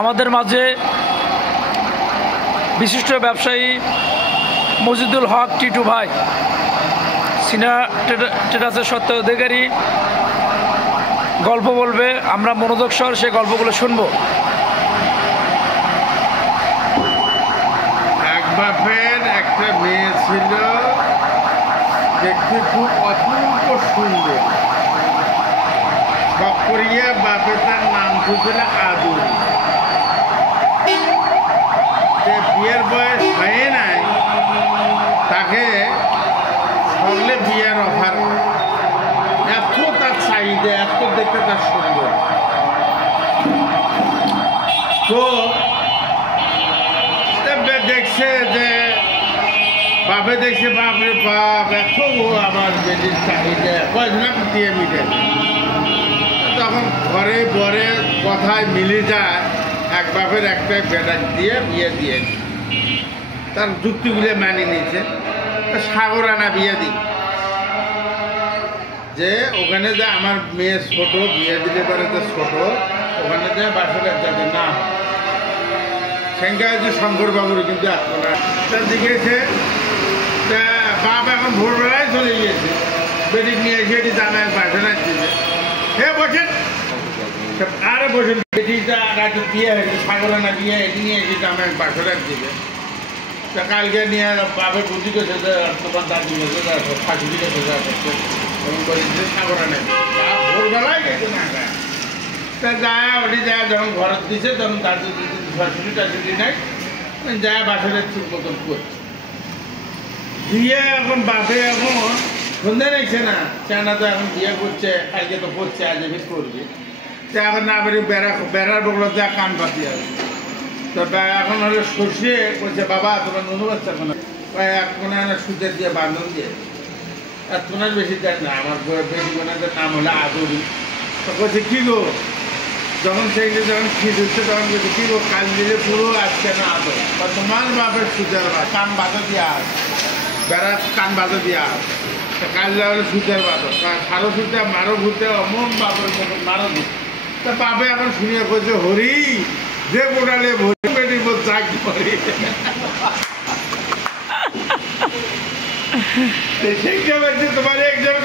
আমাদের মাঝে বিশিষ্ট ব্যবসায়ী মজিদুল হক টিটু ভাই সিনিয়র ট্রেডার্সের সত্ত্ব অধিকারী গল্প বলবে। আমরা মনোযোগ সহ সেই গল্পগুলো শুনবো। এক বাপের একটা মেয়ে ছিল, দেখতে খুব অপূর্ব সুন্দর। শখ করিয়া বাপে তার নাম ছিল আদুরি। বিয়ের বয়স হয়ে নাই, তাকে সকলে বিয়ের অফার। এত তার চাহিদা, এত দেখতে তার সুন্দর। তো দেখছে যে বাপে দেখছে, বাপরে বাপ এত আমার বেটির চাহিদা কয়জনা দিয়ে মিটে। তখন ঘরে বরে কথায় মিলে যায়, এক বাপের একটা বেটা দিয়ে বিয়ে দিয়ে তার যুক্তিগুলো মানি নিয়েছে। সাগর আনা বিয়ে দিই, যে ওখানে যে আমার মেয়ে ছোট, বিয়ে দিলে পারে যে ছোট, ওখানে যে বাসলে যাবে না। সেখানে যে শঙ্কর বাবুর কিন্তু আসতো না। তা জিজ্ঞেসে বাপ এখন ভোরবেলায় চলে গিয়েছে, বেটি নিয়ে এসে এটি জানা বাসনে দিবে। হে বসেন, আরে বসেন, বেটিটা রাতে বিয়ে হয়েছে, সাগরে না বিয়ে এটি নিয়ে এসে জানা বাসনে দিবে। তা কালকে নিয়ে বাপের বুদ্ধি করছে যে তোমার দাদি গেছে, শাশুড়ি গেছে, তখন বলেছে সাগরে নেই, ভোরবেলায় গেছে না। তা যায় ওটি যায়, যখন ঘরত দিছে তখন দাদু শাশুড়ি টাশুড়ি নাই, যায় বাসনের ঠিক মতন করছে বিয়ে। এখন বাপে এখন সন্ধ্যে নিচ্ছে না, চানা তো এখন বিয়ে করছে, কালকে তো করছে, আজ এমনি করবে। তো এখন না বেরি বেড়ার বগলো যা কান পাতি আছে। তো এখন হলে সর্ষে বলছে, বাবা তোমার নুনু বাচ্চা কোনো এক কোনে সুতের দিয়ে বান্ধন দিয়ে আর তোমার বেশি দেয় না। আমার বেশি কোনাদের নাম হলো আদুরি। তো বলছে কী গো, যখন সেইগুলো যখন খিদ হচ্ছে তখন বলছে কী গো, কাল দিলে পুরো আসছে না আদর, বা তোমার বাপের সুতের কান বাঁধা দিয়া আস, বেড়ার কান বাঁধা দিয়া আস। কাল দেওয়া হলে সুতের বাঁধো, সারো সুতে মারো ভূতে অমন বাপের মতন মারো ভূত। তা বাপে এখন শুনিয়ে বলছে, হরি যে গোটালে ভরি পেটি বোধ চাক ভরি। সেইটা বলছে তোমার একজন